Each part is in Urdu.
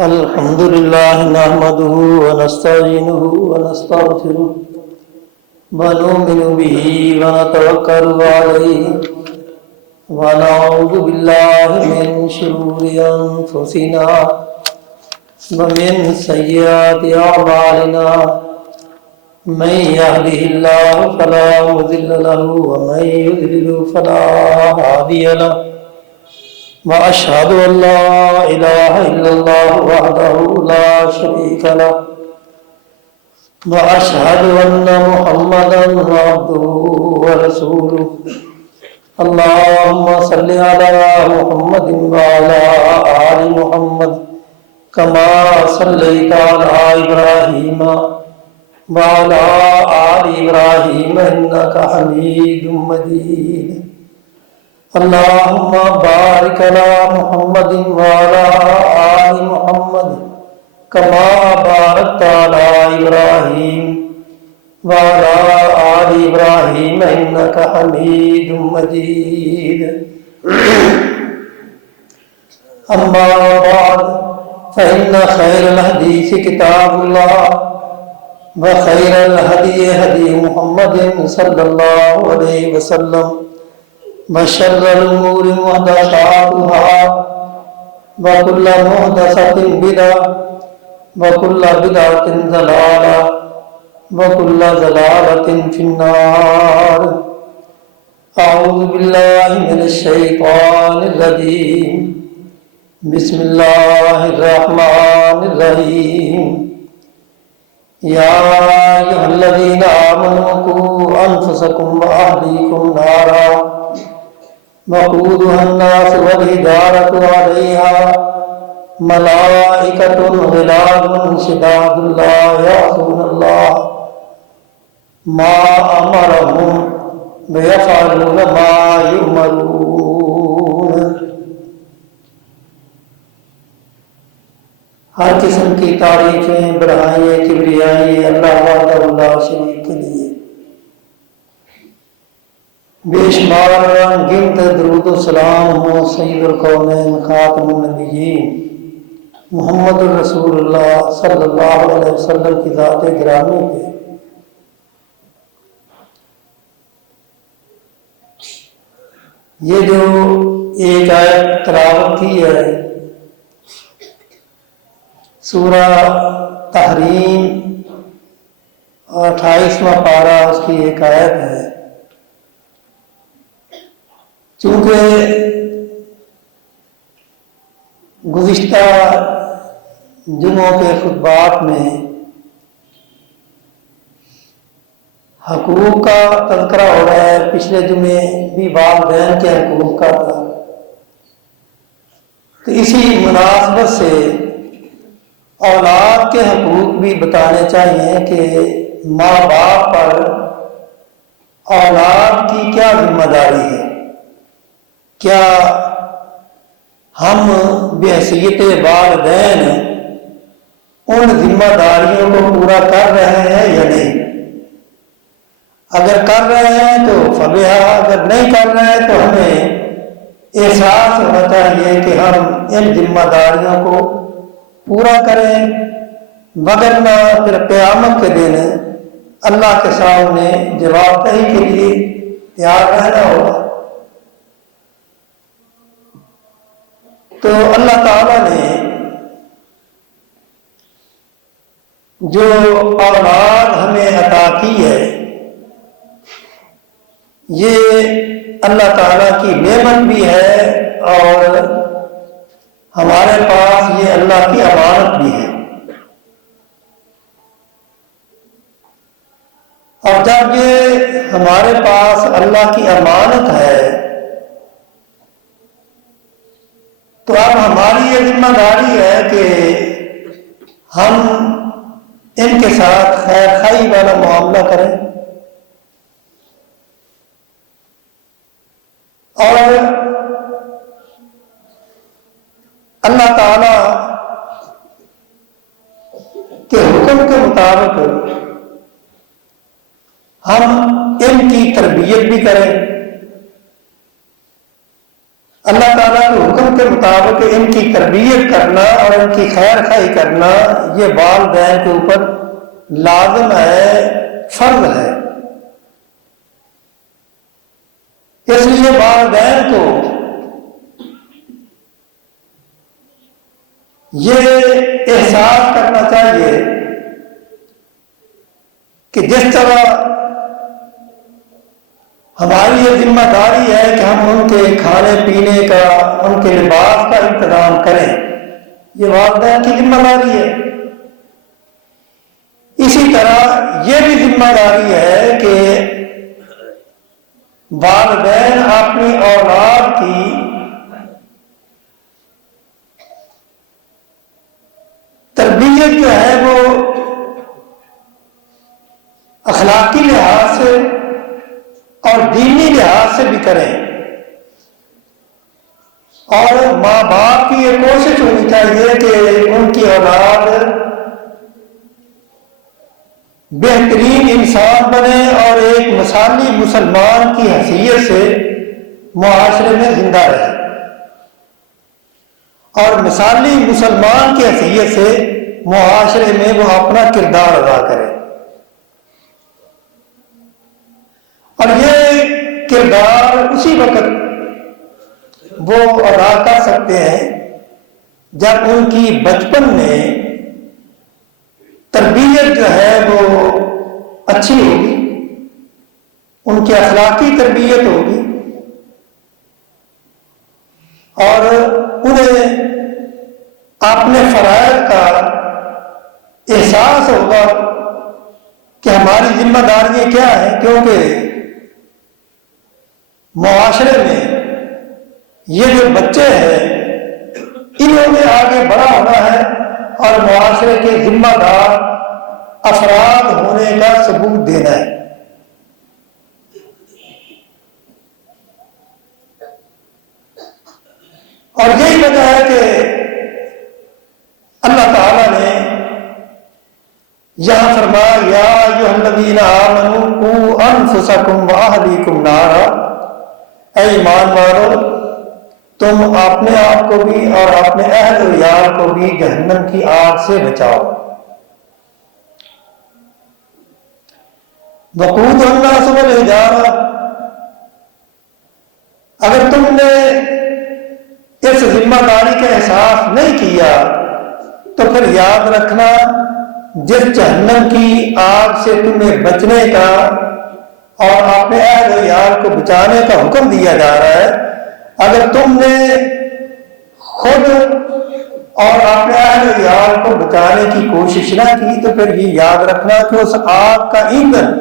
الحمد لله نحمده ونستعينه ونستغفره ونؤمن به ونتوكل عليه ونعوذ بالله من شرور أنفسنا ومن سيئات أعمالنا من يهده الله فلا مضل له ومن يضلل فلا هادي له وأشهد أن لا إله إلا الله وحده لا شريك له وأشهد أن محمدا عبده ورسوله اللهم صل على محمد وعلى آل محمد كما صليت على إبراهيم وعلى آل إبراهيم إنك حميد مجيد اللهم بارك على محمد وعلى آل محمد كما باركت على إبراهيم وعلى آل إبراهيم إنك حميد مجيد أما بعد فإن خير الحديث كتاب الله وخير الهدي هدي محمد صلى الله عليه وسلم وشر الأمور محدثاتها وكل محدثة بدعة وكل بدعة ضلالة وكل ضلالة في النار أعوذ بالله من الشيطان الرجيم بسم الله الرحمن الرحيم يا أيها الذين آمنوا قوا أنفسكم وأهليكم نارا وقودها الناس والحجارة عليها ملائكة غلاظ شداد لا يعصون الله ما أمرهم ويفعلون ما يؤمرون. ہر قسم کی تعریفیں بڑھائیں کبریائی اللہ وحدہ لا شریک کے لیے. بے شمار گنت درود و سلام ہو سید القونین خاتم النبیین محمد الرسول اللہ صلی اللہ علیہ وسلم کی ذات گرامی پہ. یہ جو ایک آیت تلاوت کی ہے سورہ تحریم 28واں پارہ اس کی ایک آیت ہے. چونکہ گزشتہ جمعوں کے خطبات میں حقوق کا تذکرہ ہو رہا ہے، پچھلے جمعے بھی والدین کے حقوق کا تھا، تو اسی مناسبت سے اولاد کے حقوق بھی بتانے چاہیے کہ ماں باپ پر اولاد کی کیا ذمہ داری ہے. کیا ہم بحیثیت والدین ان ذمہ داریوں کو پورا کر رہے ہیں یا نہیں؟ اگر کر رہے ہیں تو فبہا، اگر نہیں کر رہے ہیں تو ہمیں احساس ہونا چاہیے کہ ہم ان ذمہ داریوں کو پورا کریں، وگرنہ پھر قیامت کے دن اللہ کے سامنے جواب دہی کے لیے تیار رہنا ہوگا. تو اللہ تعالیٰ نے جو اولاد ہمیں عطا کی ہے یہ اللہ تعالیٰ کی نعمت بھی ہے اور ہمارے پاس یہ اللہ کی امانت بھی ہے. اور جب یہ ہمارے پاس اللہ کی امانت ہے تو اب ہماری یہ ذمہ داری ہے کہ ہم ان کے ساتھ خیر خواہی والا معاملہ کریں اور اللہ تعالی کے حکم کے مطابق ہم ان کی تربیت بھی کریں، اللہ تعالیٰ کے حکم کے مطابق ان کی تربیت کرنا اور ان کی خیر خواہی کرنا یہ والدین کے اوپر لازم ہے، فرض ہے۔ اس لیے والدین کو یہ احساس کرنا چاہیے کہ جس طرح ہماری یہ ذمہ داری ہے کہ ہم ان کے کھانے پینے کا، ان کے لباس کا انتظام کریں، یہ والدین کی ذمہ داری ہے۔ اسی طرح یہ بھی ذمہ داری ہے کہ والدین اپنی اولاد کی تربیت جو ہے وہ اخلاقی لحاظ سے اور دینی لحاظ سے بھی کریں، اور ماں باپ کی یہ کوشش ہونی چاہیے کہ ان کی اولاد بہترین انسان بنے اور ایک مثالی مسلمان کی حیثیت سے معاشرے میں زندہ رہے، اور مثالی مسلمان کی حیثیت سے معاشرے میں وہ اپنا کردار ادا کرے۔ اور یہ کردار اسی وقت وہ ادا کر سکتے ہیں جب ان کی بچپن میں تربیت جو ہے وہ اچھی ہوگی، ان کی اخلاقی تربیت ہوگی، اور انہیں اپنے فرائض کا احساس ہوگا کہ ہماری ذمہ داریاں کیا ہیں، کیونکہ معاشرے میں یہ جو بچے ہیں انہوں نے آگے بڑا ہونا ہے اور معاشرے کے ذمہ دار افراد ہونے کا ثبوت دینا ہے۔ اور یہی وجہ ہے کہ اللہ تعالیٰ نے یہاں فرمایا یا ایھا الذین آمنوا قوا انفسکم واہلیکم نارا، اے ایمان والو تم اپنے آپ کو بھی اور اپنے اہل و عیال کو بھی جہنم کی آگ سے بچاؤ۔ وقودھا الناس والحجارہ، اگر تم نے اس ذمہ داری کا احساس نہیں کیا تو پھر یاد رکھنا جس جہنم کی آگ سے تمہیں بچنے کا اور اپنے اہل و عیال کو بچانے کا حکم دیا جا رہا ہے، اگر تم نے خود اور اپنے اہل و عیال کو بچانے کی کوشش نہ کی تو پھر یہ یاد رکھنا کہ اس آگ کا ایندھن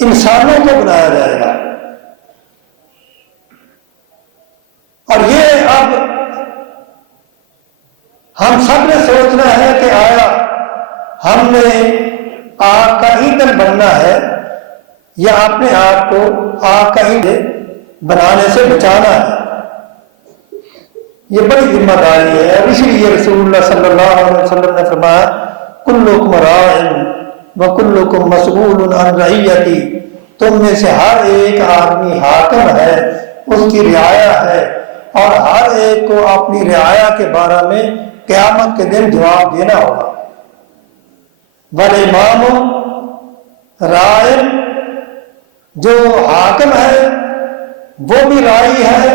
انسانوں کو بنایا جائے گا۔ اور یہ اب ہم سب نے سوچنا ہے کہ آیا ہم نے آگ کا ایندھن بننا ہے یا اپنے آپ کو آگ کا ایندھن بنانے سے بچانا ہے۔ یہ بڑی ذمہ داری ہے، اور اسی لیے رسول اللہ صلی اللہ علیہ وسلم نے فرمایا کلکم راع وکلکم مسئول عن رعیتی، تم میں سے ہر ایک آدمی حاکم ہے، اس کی رعایا ہے، اور ہر ایک کو اپنی رعایا کے بارے میں قیامت کے دن جواب دینا ہوگا۔ والامام راع، جو حاکم ہے وہ بھی راعی ہے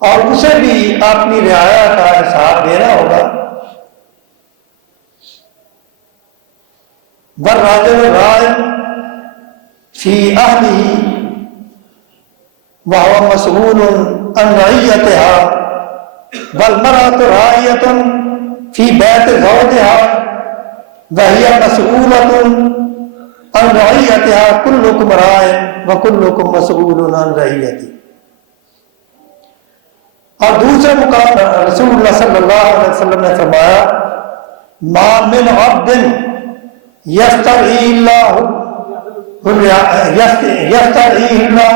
اور اسے بھی اپنی رعایا کا حساب دینا ہوگا۔ والراجل راع فی اہلہ وہو مسئول عن رعیتہا، والمرأة راعیۃ فی بیت زوجہا وہی مسئولۃ عن رعیتہا، کلکم راع وکلکم مسئول عن رعیتہ۔ اور دوسرے مقام رسول اللہ صلی اللہ علیہ وسلم نے فرمایا ما من عبد یسترعیہ اللہ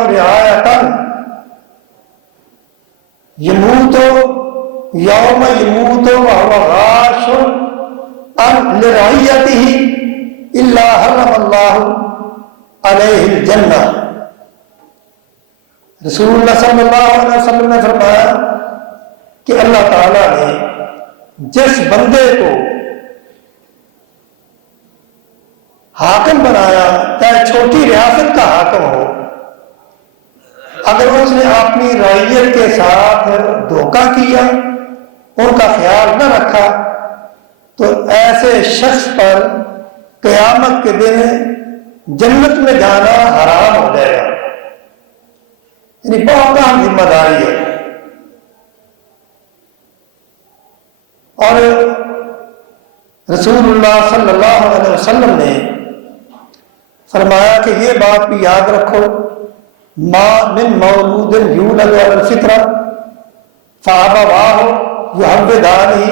رعایۃ یموت یوم یموت وہو غاش لرعیتہ الا حرم اللہ علیہ الجنہ۔ رسول اللہ صلی اللہ علیہ وسلم نے فرمایا کہ اللہ تعالیٰ نے جس بندے کو حاکم بنایا، چاہے چھوٹی ریاست کا حاکم ہو، اگر اس نے اپنی رعیت کے ساتھ دھوکہ کیا، ان کا خیال نہ رکھا، تو ایسے شخص پر قیامت کے دن جنت میں جانا حرام ہو جائے گا۔ یعنی بہت اہم ذمہ داری ہے۔ اور رسول اللہ صلی اللہ علیہ وسلم نے فرمایا کہ یہ بات بھی یاد رکھو، ما من مولود یولد علی الفطرہ فابواہ یحودانہ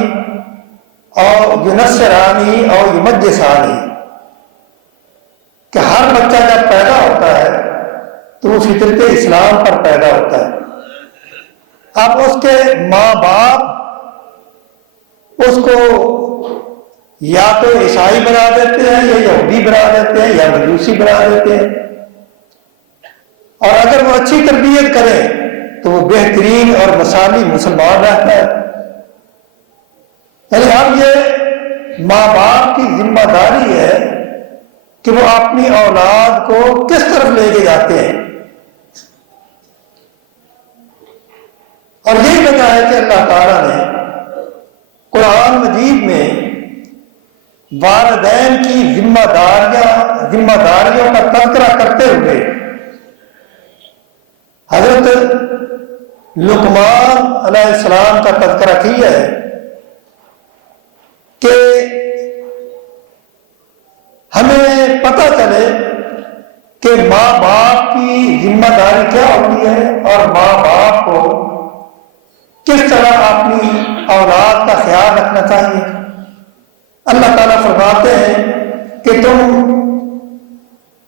اور ینصرانہ اور یمجسانہ، کہ ہر بچہ جب پیدا ہوتا ہے تو وہ فطرت اسلام پر پیدا ہوتا ہے۔ اب اس کے ماں باپ اس کو یا تو عیسائی بنا دیتے ہیں، یا یہودی بنا دیتے ہیں، یا مجوسی بنا دیتے ہیں، اور اگر وہ اچھی تربیت کرے تو وہ بہترین اور مثالی مسلمان رہتا ہے۔ یعنی اب یہ ماں باپ کی ذمہ داری ہے کہ وہ اپنی اولاد کو کس طرف لے کے جاتے ہیں، اور یہی وجہ ہے کہ اللہ تعالیٰ نے قرآن مجید میں والدین کی ذمہ داریوں کا تذکرہ کرتے ہوئے حضرت لقمان علیہ السلام کا تذکرہ کیا ہے کہ ہمیں پتہ چلے کہ ماں باپ کی ذمہ داری کیا ہوتی ہے، اور ماں باپ کو کس طرح اپنی اولاد کا خیال رکھنا چاہیے۔ اللہ تعالیٰ فرماتے ہیں کہ تم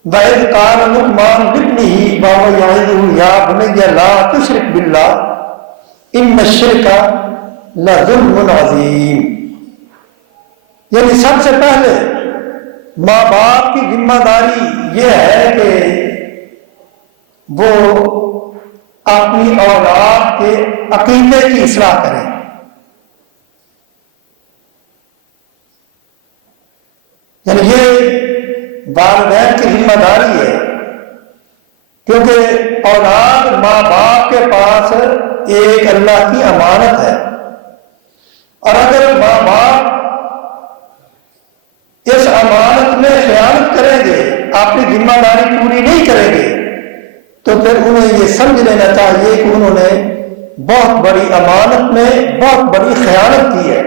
وَإِذْ قَالَ لُقْمَانُ لِابْنِهِ وَهُوَ يَعِظُهُ يَا بُنَيَّ لَا تُشْرِكْ بِاللَّهِ إِنَّ الشِّرْكَ لَظُلْمٌ عَظِيمٌ۔ یعنی سب سے پہلے ماں باپ کی ذمہ داری یہ ہے کہ وہ اپنی اولاد کے عقیدے کی اصلاح کریں۔ یعنی یہ والدین کی ذمہ داری ہے، کیونکہ اولاد ماں باپ کے پاس ایک اللہ کی امانت ہے، اور اگر ماں باپ اس امانت میں خیانت کریں گے، اپنی ذمہ داری پوری نہیں کریں گے، تو پھر انہیں یہ سمجھ لینا چاہیے کہ انہوں نے بہت بڑی امانت میں بہت بڑی خیانت کی ہے۔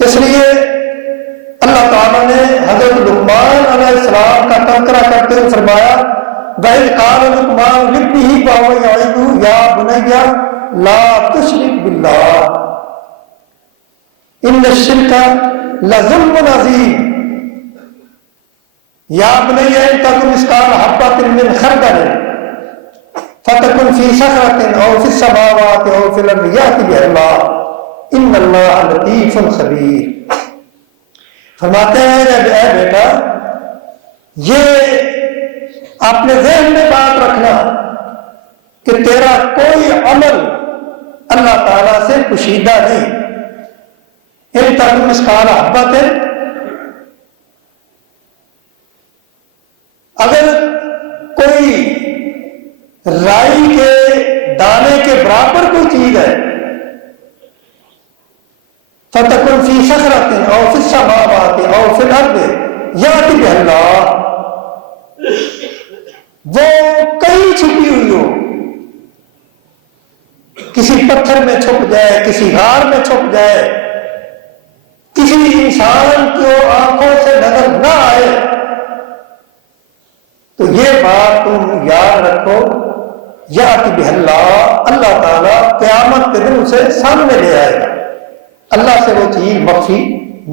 اس لیے اللہ تعالیٰ نے حضرت لقمان علیہ السلام کا تذکرہ کرتے ہوئے فرمایا وَإِذْ قَالَ لُقْمَانُ لِابْنِهِ وَهُوَ يَعِظُهُ يَا بُنَيَّ لَا تُشْرِكْ بِاللَّهِ إِنَّ الشِّرْكَ لَظُلْمٌ عَظِيمٌ يَا بُنَيَّ إِن تَكُ مِثْقَالَ حَبَّةٍ مِّنْ خَرْدَلٍ فَتَكُنْ فِي صَخْرَةٍ أَوْ فِي السَّمَاوَاتِ أَوْ فِي الْأَرْضِ يَأْتِ بِهِ اللَّهُ ان اللہ لطیف خبیر۔ فرماتے ہیں کہ اے بیٹا، یہ اپنے ذہن میں بات رکھنا کہ تیرا کوئی عمل اللہ تعالیٰ سے پوشیدہ نہیں۔ ان تک مثقال حبۃ، اگر کوئی رائی کے دانے کے برابر کوئی چیز ہے، فَتَكُنْ فِي صَخْرَةٍ أَوْ فِي السَّمَاوَاتِ أَوْ فِي الْأَرْضِ يَأْتِ بِهِ اللَّهُ، وہ کہیں چھپی ہوئی ہو، کسی پتھر میں چھپ جائے، کسی غار میں چھپ جائے، کسی انسان کو آنکھوں سے نظر نہ آئے، تو یہ بات تم یاد رکھو، یأتِ بِهِ اللَّهُ، اللہ تعالیٰ قیامت کے دن اسے سامنے لے آئے گا۔ اللہ سے وہ چیز مخفی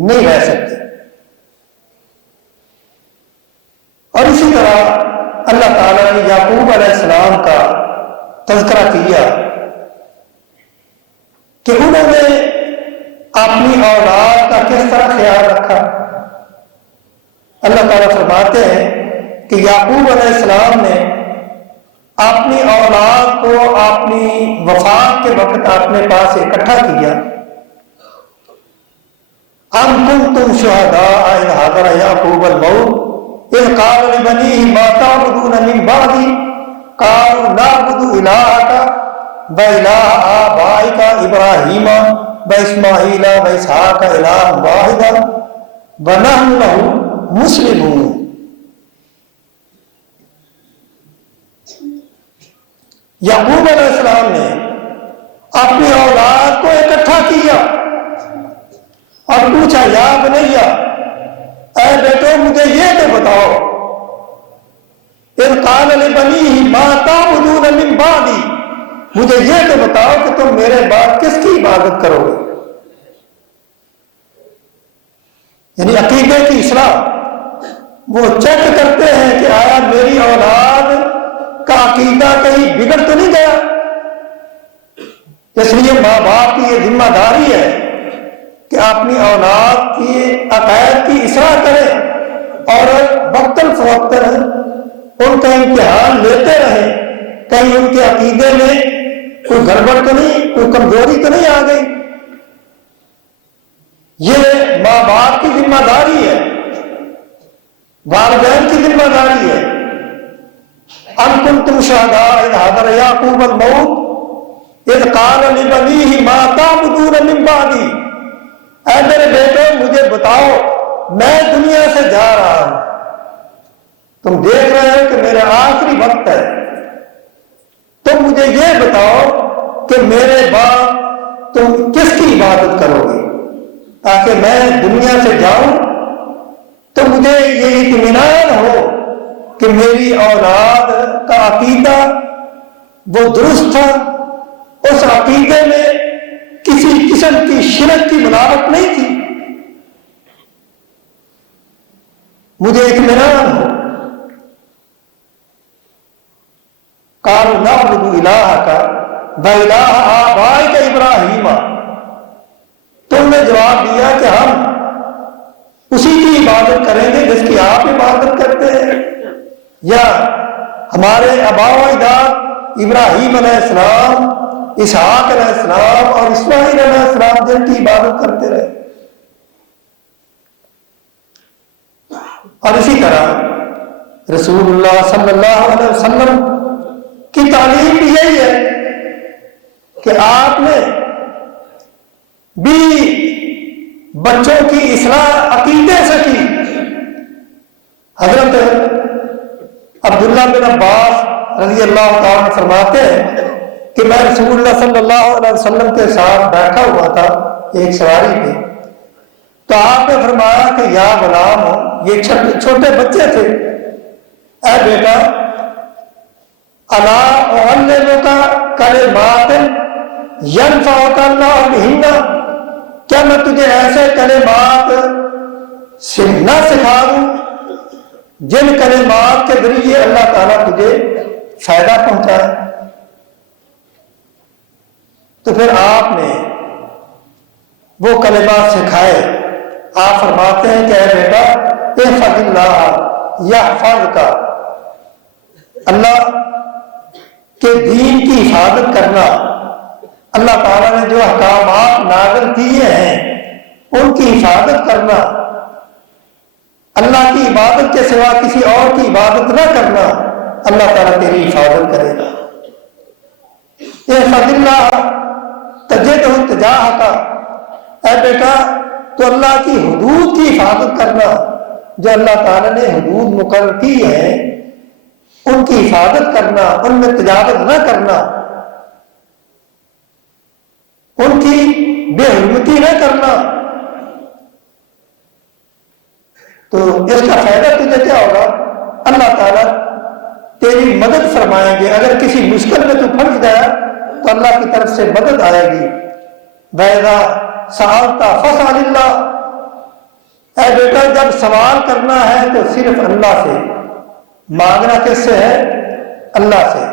نہیں رہ سکتی۔ اور اسی طرح اللہ تعالیٰ نے یعقوب علیہ السلام کا تذکرہ کیا کہ انہوں نے اپنی اولاد کا کس طرح خیال رکھا۔ اللہ تعالیٰ فرماتے ہیں کہ یعقوب علیہ السلام نے اپنی اولاد کو اپنی وفات کے وقت اپنے پاس اکٹھا کیا. ام کنتم شہداء اذ حضر یعقوب الموت اذ قال لبنیہ ما تعبدون من بعدی قالوا نعبد الہک وإلہ آبائک ابراہیم واسماعیل واسحاق الہا واحدا ونحن لہ مسلمون. یعقوب علیہ السلام نے اپنی اولاد کو اکٹھا کیا اور پوچھا یا بنیا، اے بیٹو مجھے یہ تو بتاؤ، اذ قال لبنیہ ما تعبدون من بعدی، مجھے یہ تو بتاؤ کہ تم میرے بعد کس کی عبادت کرو گے. یعنی عقیدے کی اصلاح، وہ چیک کرتے ہیں کہ آیا میری اولاد کا عقیدہ کہیں بگڑ تو نہیں گیا. اس لیے ماں باپ کی یہ ذمہ داری ہے کہ اپنی اولاد کی عقائد کی اصلاح کریں اور وقتاً فوقتاً ان کا امتحان لیتے رہیں، کہیں ان کے عقیدے میں کوئی گڑبڑ تو نہیں، کوئی کمزوری تو نہیں آ گئی. یہ ماں باپ کی ذمہ داری ہے، والدین کی ذمہ داری ہے. ام کنتم شہداء اذ حضر یعقوب الموت اذ قال لبنیہ ما تعبدون من بعدی، اے میرے بیٹے مجھے بتاؤ، میں دنیا سے جا رہا ہوں، تم دیکھ رہے ہو کہ میرا آخری وقت ہے، تم مجھے یہ بتاؤ کہ میرے بعد تم کس کی عبادت کرو گے، تاکہ میں دنیا سے جاؤں تو مجھے یہ اطمینان ہو کہ میری اولاد کا عقیدہ وہ درست تھا، اس عقیدے میں کسی قسم کی شرک کی ملاوٹ نہیں تھی، مجھے اطمینان ہو. قالوا نعبد الہک وإلہ آبائک ابراہیم، تم نے جواب دیا کہ ہم اسی کی عبادت کریں گے جس کی آپ عبادت کرتے ہیں، یا ہمارے آباء و اجداد ابراہیم علیہ السلام، اسحاق علیہ السلام اور اسماعیل علیہ السلام جن کی عبادت کرتے رہے. اور اسی طرح رسول اللہ صلی اللہ علیہ وسلم کی تعلیم بھی یہی ہے کہ آپ نے بھی بچوں کی اصلاح عقیدے سے کی. حضرت عبداللہ بن عباس رضی اللہ تعالیٰ فرماتے ہیں کہ میں رسول اللہ صلی اللہ علیہ وسلم کے ساتھ بیٹھا ہوا تھا ایک سواری پہ، تو آپ نے فرمایا کہ یا غلام ہو، یہ چھوٹے بچے تھے، اے بیٹا الا اعلمک کلمات ینفعک اللہ بہن، کیا میں تجھے ایسے کلمات نہ سکھا دوں جن کلمات کے ذریعے اللہ تعالیٰ تجھے فائدہ پہنچائے. تو پھر آپ نے وہ کلمات سکھائے. آپ فرماتے ہیں کہ اے بیٹا احفظ اللہ یحفظک، اللہ کے دین کی حفاظت کرنا، اللہ تعالیٰ نے جو احکامات نازل کیے ہیں ان کی حفاظت کرنا، اللہ کی عبادت کے سوا کسی اور کی عبادت نہ کرنا، اللہ تعالیٰ تیری حفاظت کرے گا. احفظ اللہ تجدہ تجاہک، اے بیٹا تو اللہ کی حدود کی حفاظت کرنا، جو اللہ تعالیٰ نے حدود مقرر کی ہے ان کی حفاظت کرنا، ان میں تجاوز نہ کرنا، ان کی بے حرمتی نہ کرنا. تو اس کا فائدہ تجھے کیا ہوگا؟ اللہ تعالیٰ تیری مدد فرمائیں گے. اگر کسی مشکل میں تو پھنس گیا تو اللہ کی طرف سے مدد آئے گی. وَإِذَا سَأَلْتَ فَاسْأَلِ اللَّهَ، اے بیٹا جب سوال کرنا ہے تو صرف اللہ سے مانگنا. کس سے ہے؟ اللہ سے.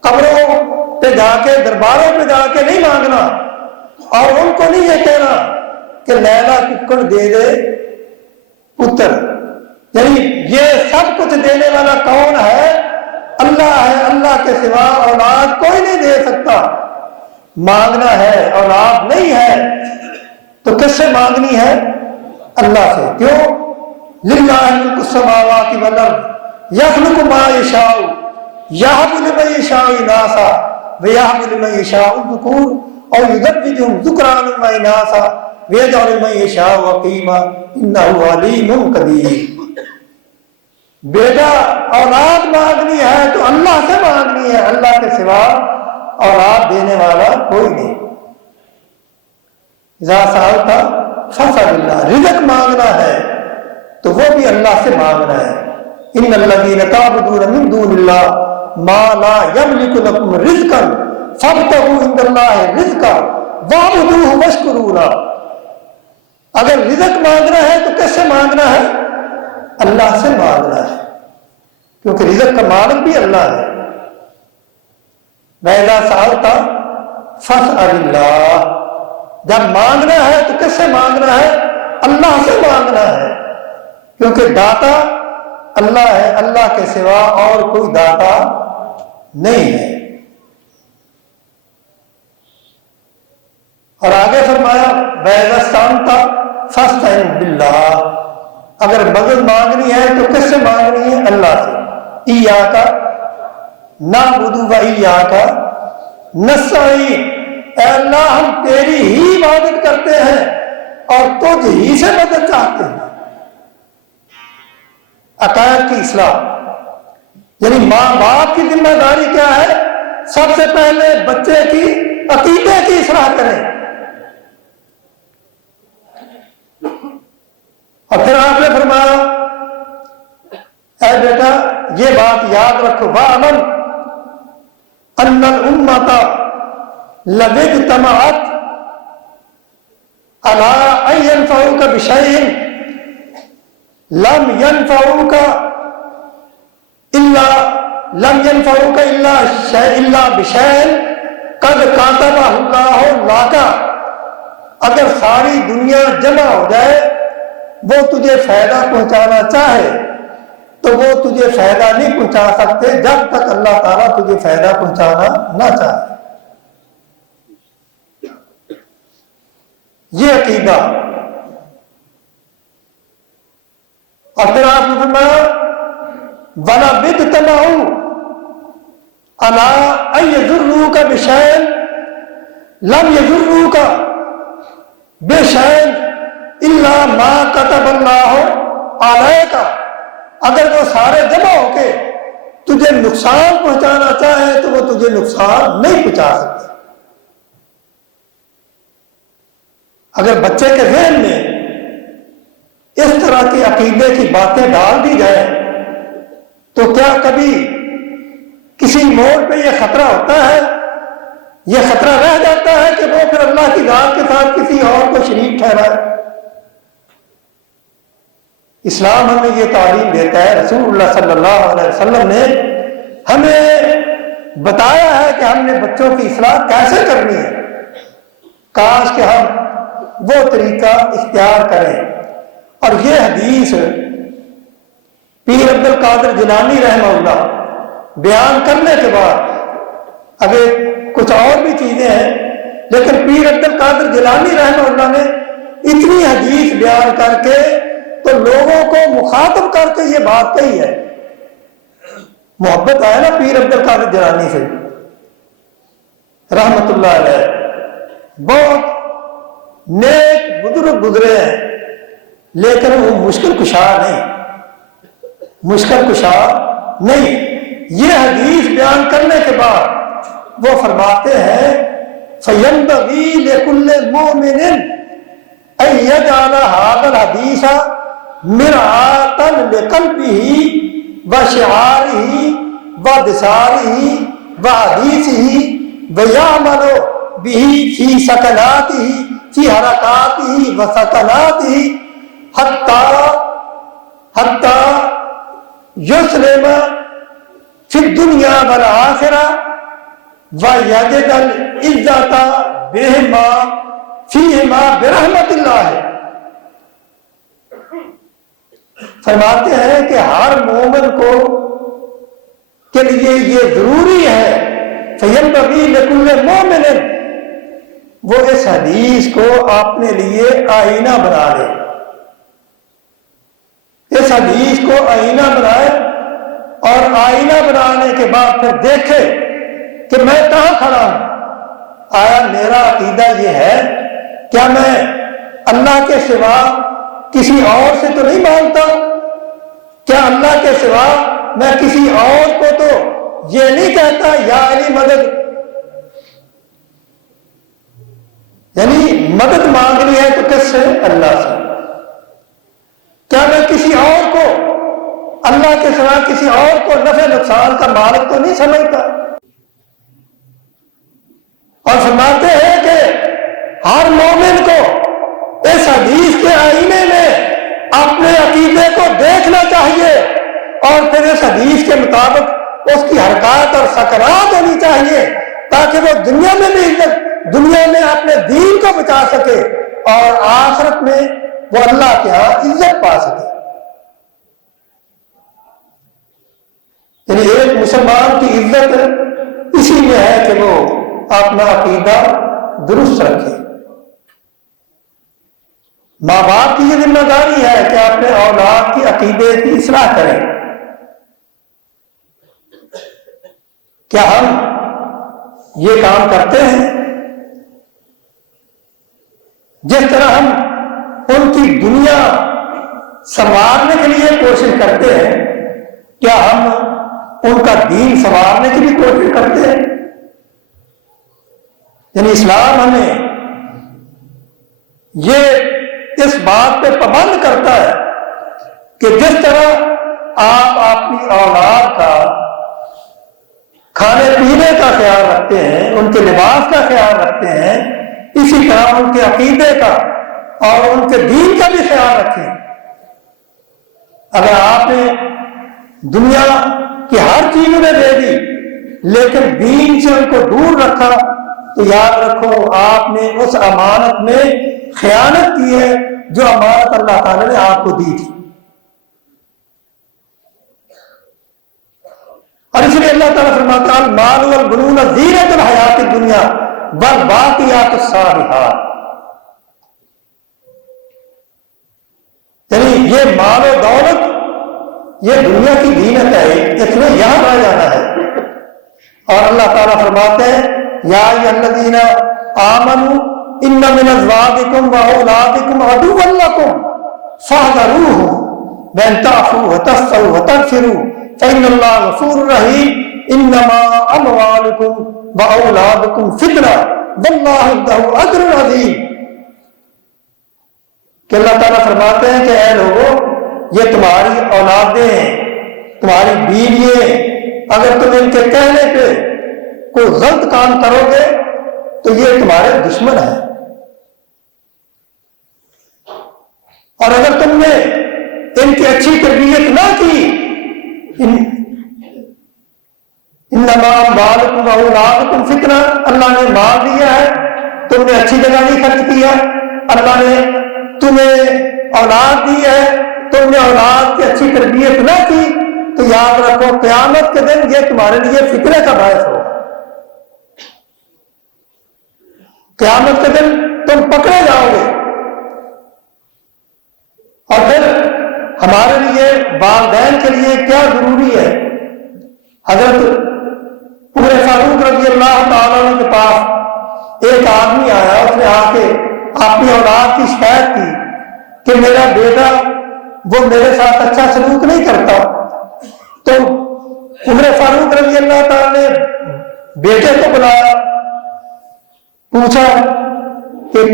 قبروں پہ جا کے، درباروں پہ جا کے نہیں مانگنا، اور ان کو نہیں یہ کہنا کہ لیلا ککڑ دے دے پتر، یعنی یہ سب کچھ دینے والا کون ہے؟ اللہ ہے، اللہ کے سوا اولاد کوئی نہیں دے سکتا۔ مانگنا ہے، اولاد نہیں ہے تو کس سے مانگنی ہے؟ اللہ سے۔ کیوں؟ للہ ملک السماوات والارض یخلق ما یشاء یہب لمن یشاء اناثا ویہب لمن یشاء الذکور او یزوجہم ذکرانا واناثا ویجعل من یشاء عقیما انہ علیم قدیر۔ بیٹا اولاد مانگنی ہے تو اللہ سے مانگنی ہے، اللہ کے سوا اولاد دینے والا کوئی نہیں۔ اذا سألت فاسأل اللہ، رزق مانگنا ہے تو وہ بھی اللہ سے مانگنا ہے۔ ان الذین تعبدون من دون اللہ ما لا یملک لکم رزقا فابتغوا عند اللہ رزقا واعبدوہ واشکروا لہ۔ اگر رزق مانگنا ہے تو کس سے مانگنا ہے؟ اللہ سے مانگنا ہے، کیونکہ رزق کا مالک بھی اللہ ہے۔ وَإِذَا سَأَلْتَ فَاسْأَلِ اللَّهِ، جب مانگنا ہے تو کس سے مانگنا ہے؟ اللہ سے مانگنا ہے، کیونکہ داتا اللہ ہے، اللہ کے سوا اور کوئی داتا نہیں ہے۔ اور آگے فرمایا وَإِذَا اسْتَعَنْتَ فَاسْتَعِنْ بِاللَّهِ، اگر مدد مانگنی ہے تو کس سے مانگنی ہے؟ اللہ سے۔ ایاک نعبد و ایاک نستعین، اے اللہ ہم تیری ہی عبادت کرتے ہیں اور تجھ ہی سے مدد چاہتے ہیں۔ عقائد کی اصلاح، یعنی ماں باپ کی ذمہ داری کیا ہے؟ سب سے پہلے بچے کی عقیدے کی اصلاح کریں، اور پھر آپ نے فرمایا اے بیٹا یہ بات یاد رکھو، وَاعْلَمْ أَنَّ الْأُمَّةَ لَوِ اجْتَمَعَتْ عَلَىٰ أَن يَنفَعُوكَ بِشَيْءٍ لَمْ يَنفَعُوكَ إِلَّا بِشَيْءٍ قَدْ كَتَبَهُ اللَّهُ لَكَ، اگر ساری دنیا جمع ہو جائے وہ تجھے فائدہ پہنچانا چاہے تو وہ تجھے فائدہ نہیں پہنچا سکتے جب تک اللہ تعالیٰ تجھے فائدہ پہنچانا نہ چاہے۔ یہ عقیدہ، اور پھر آپ نے فرمایا وَلَا بِدْتَمَعُوا عَلَىٰ أَن يَضُرُّوكَ بِشَيْءٍ لَمْ يَضُرُّوكَ بِشَيْءٍ إِلَّا مَا كَتَبَ اللَّهُ عَلَيْكَ، اگر وہ سارے جمع ہو کے تجھے نقصان پہنچانا چاہے تو وہ تجھے نقصان نہیں پہنچا سکتے۔ اگر بچے کے ذہن میں اس طرح کی عقیدے کی باتیں ڈال دی جائے تو کیا کبھی کسی موڑ پہ یہ خطرہ ہوتا ہے، یہ خطرہ رہ جاتا ہے کہ وہ پھر اللہ کی ذات کے ساتھ کسی اور کو شریک ٹھہرائے؟ اسلام ہمیں یہ تعلیم دیتا ہے، رسول اللہ صلی اللہ علیہ وسلم نے ہمیں بتایا ہے کہ ہم نے بچوں کی اصلاح کیسے کرنی ہے۔ کاش کہ ہم وہ طریقہ اختیار کریں۔ اور یہ حدیث پیر عبد القادر جیلانی رحمہ اللہ بیان کرنے کے بعد، اگر کچھ اور بھی چیزیں ہیں لیکن پیر عبد القادر جیلانی رحمہ اللہ نے اتنی حدیث بیان کر کے تو لوگوں کو مخاطب کر کے یہ بات کہی ہے۔ محبت آئے نا پیر عبد القادر جیلانی سے رحمت اللہ علیہ، بہت نیک بزرگ گزرے ہیں لیکن وہ مشکل کشا نہیں۔ یہ حدیث بیان کرنے کے بعد وہ فرماتے ہیں فَيَنبَغِي لِكُلِّ مُؤْمِنٍ أَن يَجْعَلَ هَذَا الْحَدِيثَ مِرْآةً لِقَلْبِهِ وَشِعَارِهِ وَدِسَارِهِ وَحَدِيثِهِ وَيَعْمَلُ بِهِ فِي سَكَنَاتِهِ فِي حَرَكَاتِهِ وَسَكَنَاتِهِ حَتَّى يُسْلِمَ فِي الدُّنْيَا وَالْآخِرَةِ وَيَجِدَ الْعِزَّةَ بِهِمَا فِيهِمَا بِرَحْمَةِ اللَّهِ فرماتے ہیں کہ ہر مومن کو کے لیے یہ ضروری ہے فَيَنْبَغِي لِكُلِّ مُؤْمِنٍ وہ اس حدیث کو اپنے لیے آئینہ بنا لے، اس حدیث کو آئینہ بنائے اور آئینہ بنانے کے بعد پھر دیکھے کہ میں کہاں کھڑا ہوں، آیا میرا عقیدہ یہ ہے، کیا میں اللہ کے سوا کسی اور سے تو نہیں مانگتا، کیا اللہ کے سوا میں کسی اور کو تو یہ نہیں کہتا یا علی مدد، یعنی مدد مانگنی ہے تو کس سے؟ اللہ سے۔ کیا میں کسی اور کو اللہ کے سوا کسی اور کو نفع نقصان کا مالک تو نہیں سمجھتا؟ اور فرماتے ہیں کہ ہر مومن کو اس حدیث کے آئینے میں اپنے عقیدے کو دیکھنا چاہیے اور پھر اس حدیث کے مطابق اس کی حرکات اور سکنات ہونی چاہیے تاکہ وہ دنیا میں بھی دنیا میں اپنے دین کو بچا سکے اور آخرت میں وہ اللہ کے ہاں عزت پا سکے۔ یعنی ایک مسلمان کی عزت اسی میں ہے کہ وہ اپنا عقیدہ درست رکھے۔ ماں باپ کی یہ ذمہ داری ہے کہ اپنے اولاد کی عقیدے کی اصلاح کریں۔ کیا ہم یہ کام کرتے ہیں؟ جس طرح ہم ان کی دنیا سنوارنے کے لیے کوشش کرتے ہیں، کیا ہم ان کا دین سنوارنے کی بھی کوشش کرتے ہیں؟ یعنی اسلام ہمیں یہ اس بات پہ پابند کرتا ہے کہ جس طرح آپ اپنی اولاد کا کھانے پینے کا خیال رکھتے ہیں، ان کے لباس کا خیال رکھتے ہیں، اسی طرح ان کے عقیدے کا اور ان کے دین کا بھی خیال رکھیں۔ اگر آپ نے دنیا کی ہر چیز انہیں دے دی لیکن دین سے ان کو دور رکھا تو یاد رکھو آپ نے اس امانت میں خیانت کی ہے جو امانت اللہ تعالی نے آپ کو دی تھی۔ اور اس لیے اللہ تعالیٰ فرماتا ہے المال والبنون زینۃ الحیات الدنیا والباقیات الصالحات، یعنی یہ مال و دولت یہ دنیا کی زینت ہے، اس میں یہاں رہ جانا ہے۔ اور اللہ تعالیٰ فرماتے ہیں یا ایھا الذین آمنوا ان من ازواجکم واولادکم عدوا لکم فاحذروہم وان تعفوا وتصفحوا وتغفروا فإن اللہ غفور رحیم انما اموالکم واولادکم فتنہ واللہ عندہ اجر عظیم۔ کہ اللہ تعالیٰ فرماتے ہیں کہ اے لوگوں، یہ تمہاری اولادیں ہیں، تمہاری بیوییں، اگر تم ان کے کہنے پہ کوئی غلط کام کرو گے تو یہ تمہارے دشمن ہیں، اور اگر تم نے ان کی اچھی تربیت نہ کی، انما اموالکم واولادکم فتنہ، اللہ نے مال دیا ہے، تم نے اچھی جگہ نہیں خرچ کیا، اللہ نے تمہیں اولاد دی ہے، تم نے اولاد کی اچھی تربیت نہ کی، تو یاد رکھو قیامت کے دن یہ تمہارے لیے فتنہ کا باعث ہوگا۔ قیامت کے دن تم پکڑے جاؤ گے۔ اور پھر ہمارے لیے والدین کے لیے کیا ضروری ہے؟ حضرت عمر فاروق رضی اللہ تعالیٰ عنہ کے پاس ایک آدمی آیا، اس نے آ کے اپنی اولاد کی شکایت کی کہ میرا بیٹا وہ میرے ساتھ اچھا سلوک نہیں کرتا۔ تو عمر فاروق رضی اللہ تعالیٰ نے بیٹے کو بلایا، پوچھا کہ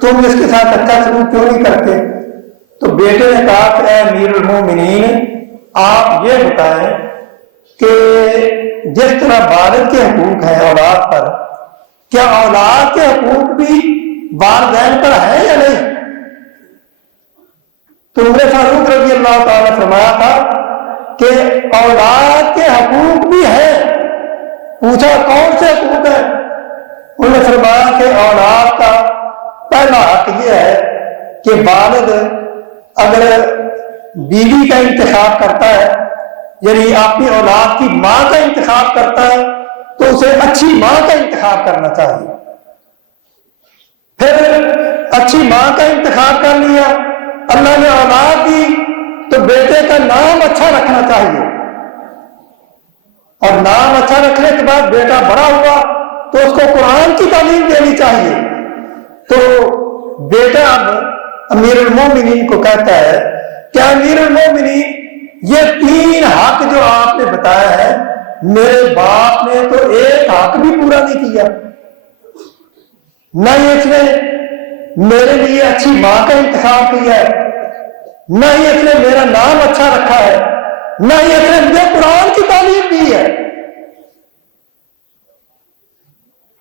تم اس کے ساتھ اچھا سلوک کیوں نہیں کرتے؟ تو بیٹے نے کہا کہ اے امیر المومنین، آپ یہ بتائیں کہ جس طرح والد کے حقوق ہیں اولاد پر، کیا اولاد کے حقوق بھی والدین پر ہیں یا نہیں؟ تو عمر فاروق رضی اللہ تعالیٰ نے فرمایا تھا کہ اولاد کے حقوق بھی ہیں۔ پوچھا کون سے حقوق ہیں؟ انہوں نے فرمایا کہ اولاد کا پہلا حق یہ ہے کہ والد اگر بیوی کا انتخاب کرتا ہے، یعنی اپنی اولاد کی ماں کا انتخاب کرتا ہے، تو اسے اچھی ماں کا انتخاب کرنا چاہیے۔ پھر اچھی ماں کا انتخاب کر لیا، اللہ نے اولاد دی تو بیٹے کا نام اچھا رکھنا چاہیے، اور نام اچھا رکھنے کے بعد بیٹا بڑا ہوا تو اس کو قرآن کی تعلیم دینی چاہیے۔ تو بیٹا اب امیر المومنین کو کہتا ہے کہ امیر المومنین یہ 3 حق جو آپ نے بتایا ہے، میرے باپ نے تو ایک حق بھی پورا نہیں کیا، نہ ہی اس نے میرے لیے اچھی ماں کا انتخاب کیا ہے، نہ ہی اس نے میرا نام اچھا رکھا ہے، نہ ہی اس نے مجھے قرآن کی تعلیم دی ہے۔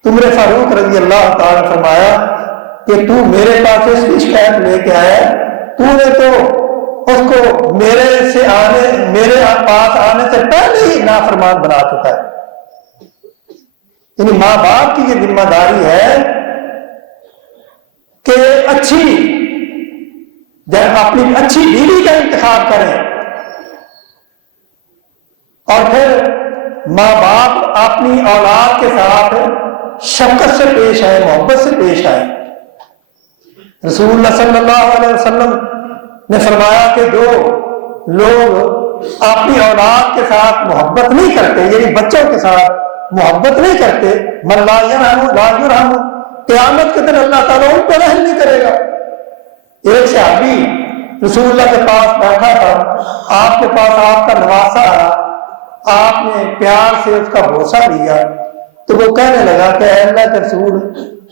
عمر فاروق رضی اللہ تعالیٰ نے فرمایا کہ تو میرے پاس اس کی شکایت لے کے آیا، تو نے تو اس کو میرے پاس آنے سے پہلے ہی نافرمان بنا چکا ہے۔ یعنی ماں باپ کی یہ ذمہ داری ہے کہ اپنی اچھی بیوی کا انتخاب کریں، اور پھر ماں باپ اپنی اولاد کے ساتھ شفقت سے پیش آئے، محبت سے پیش آئے۔ رسول اللہ صلی اللہ علیہ وسلم نے فرمایا کہ جو لوگ اپنی اولاد کے ساتھ محبت نہیں کرتے، یعنی بچوں کے ساتھ محبت نہیں کرتے، من لا یرحم لا یرحم، قیامت کے دن اللہ تعالیٰ ان کو رحم نہیں کرے گا۔ ایک صحابی رسول اللہ کے پاس بیٹھا تھا، آپ کے پاس آپ کا نواسا آیا، آپ نے پیار سے اس کا بوسہ لیا تو وہ کہنے لگا کہ اے اللہ کے رسول،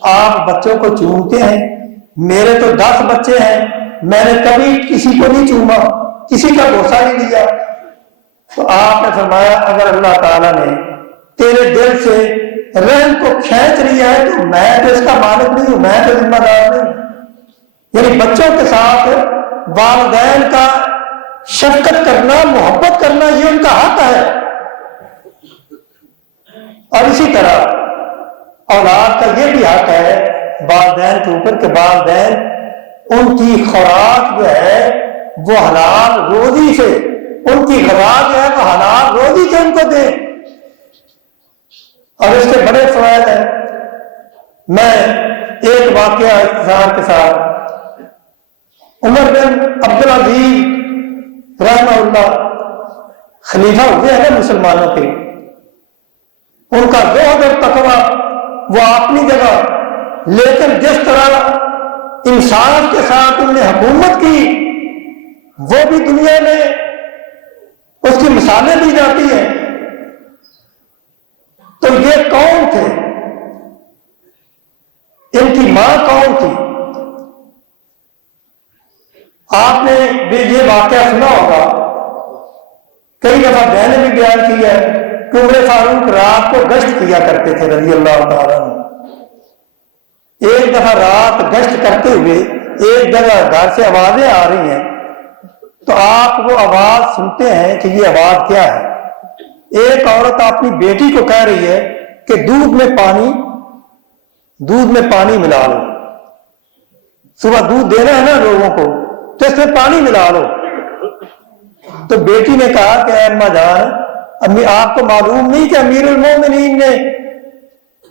آپ بچوں کو چومتے ہیں، میرے تو 10 بچے ہیں، میں نے کبھی کسی کو نہیں چوما، کسی کا بوسہ نہیں لیا۔ تو آپ نے فرمایا اگر اللہ تعالیٰ نے تیرے دل سے رحم کو کھینچ لیا ہے تو میں تو اس کا مالک نہیں ہوں، میں تو ذمہ دار نہیں۔ یعنی بچوں کے ساتھ والدین کا شفقت کرنا، محبت کرنا، یہ ان کا حق ہے۔ اور اسی طرح اولاد کا یہ بھی حق ہے والدین کے اوپر کہ والدین ان کی خوراک جو ہے وہ حلال روزی سے، ان کی غذا جو ہے وہ حلال روزی سے ان کو دیں، اور اس کے بڑے فوائد ہیں۔ میں ایک واقعہ اختصار کے ساتھ، عمر بن عبدالعزیز رحمہ اللہ خلیفہ ہوئے ہیں نا مسلمانوں کے، ان کا زہد اور تقویٰ وہ اپنی جگہ، لیکن جس طرح انصاف کے ساتھ انہوں نے حکومت کی وہ بھی دنیا میں اس کی مثالیں دی جاتی ہیں۔ تو یہ کون تھے؟ ان کی ماں کون تھی؟ آپ نے بھی یہ واقعہ سنا ہوگا، کئی دفعہ میں نے بھی بیان کیا ہے کہ عمر فاروق رات کو گشت کیا کرتے تھے رضی اللہ تعالیٰ عنہ۔ ایک دفعہ رات گشت کرتے ہوئے ایک جگہ گھر سے آوازیں آ رہی ہیں، تو آپ وہ آواز سنتے ہیں کہ یہ آواز کیا ہے۔ ایک عورت اپنی بیٹی کو کہہ رہی ہے کہ دودھ میں پانی ملا لو، صبح دودھ دینا ہے نا لوگوں کو تو اس میں پانی ملا لو۔ تو بیٹی نے کہا کہ اے اماں جان، امی آپ کو معلوم نہیں کہ امیر المومنین نے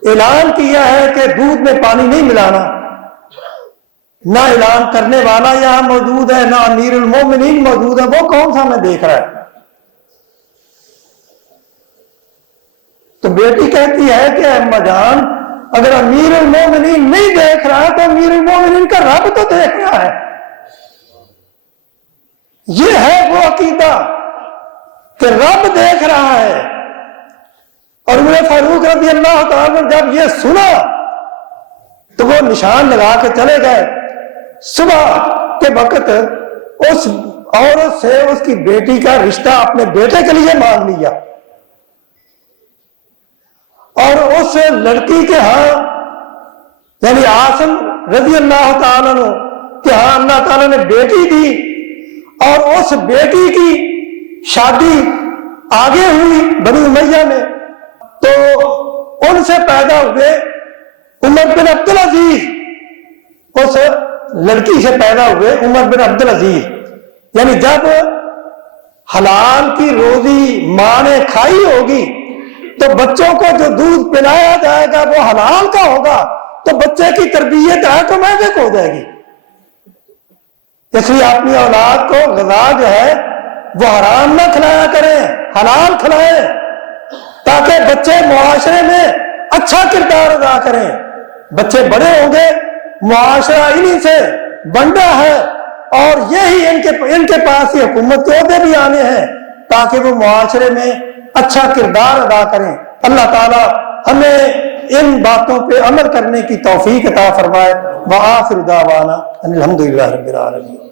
اعلان کیا ہے کہ دودھ میں پانی نہیں ملانا؟ نہ اعلان کرنے والا یہاں موجود ہے، نہ امیر المومنین موجود ہے، وہ کون سا میں دیکھ رہا ہے؟ تو بیٹی کہتی ہے کہ اماں جان اگر امیر المومنین نہیں دیکھ رہا تو امیر المومنین کا رب تو دیکھ رہا ہے۔ یہ ہے وہ عقیدہ کہ رب دیکھ رہا ہے۔ اور عمر فاروق رضی اللہ تعالیٰ نے جب یہ سنا تو وہ نشان لگا کے چلے گئے۔ صبح کے وقت اس عورت سے اس کی بیٹی کا رشتہ اپنے بیٹے کے لیے مانگ لیا، اور اس لڑکی کے ہاں یعنی عاصم رضی اللہ تعالیٰ عنہ کہ ہاں اللہ تعالیٰ نے بیٹی دی، اور اس بیٹی کی شادی آگے ہوئی بنی امیہ میں، تو ان سے پیدا ہوئے عمر بن عبدالعزیز، اس لڑکی سے پیدا ہوئے عمر بن عبدالعزیز۔ یعنی جب حلال کی روزی ماں نے کھائی ہوگی تو بچوں کو جو دودھ پلایا جائے گا وہ حلال کا ہوگا، تو بچے کی تربیت آٹومیٹک ہو جائے گی۔ اس لیے اپنی اولاد کو غذا جو ہے وہ حرام نہ کھلایا کریں، حلال کھلائیں، تاکہ بچے معاشرے میں اچھا کردار ادا کریں۔ بچے بڑے ہوں گے، معاشرہ انہی سے بنتا ہے، اور یہی ان کے پاس یہ حکومت کے عہدے بھی آنے ہیں تاکہ وہ معاشرے میں اچھا کردار ادا کریں۔ اللہ تعالی ہمیں ان باتوں پہ عمل کرنے کی توفیق عطا فرمائے۔ وآخر دعوانا ان الحمدللہ رب العالمین۔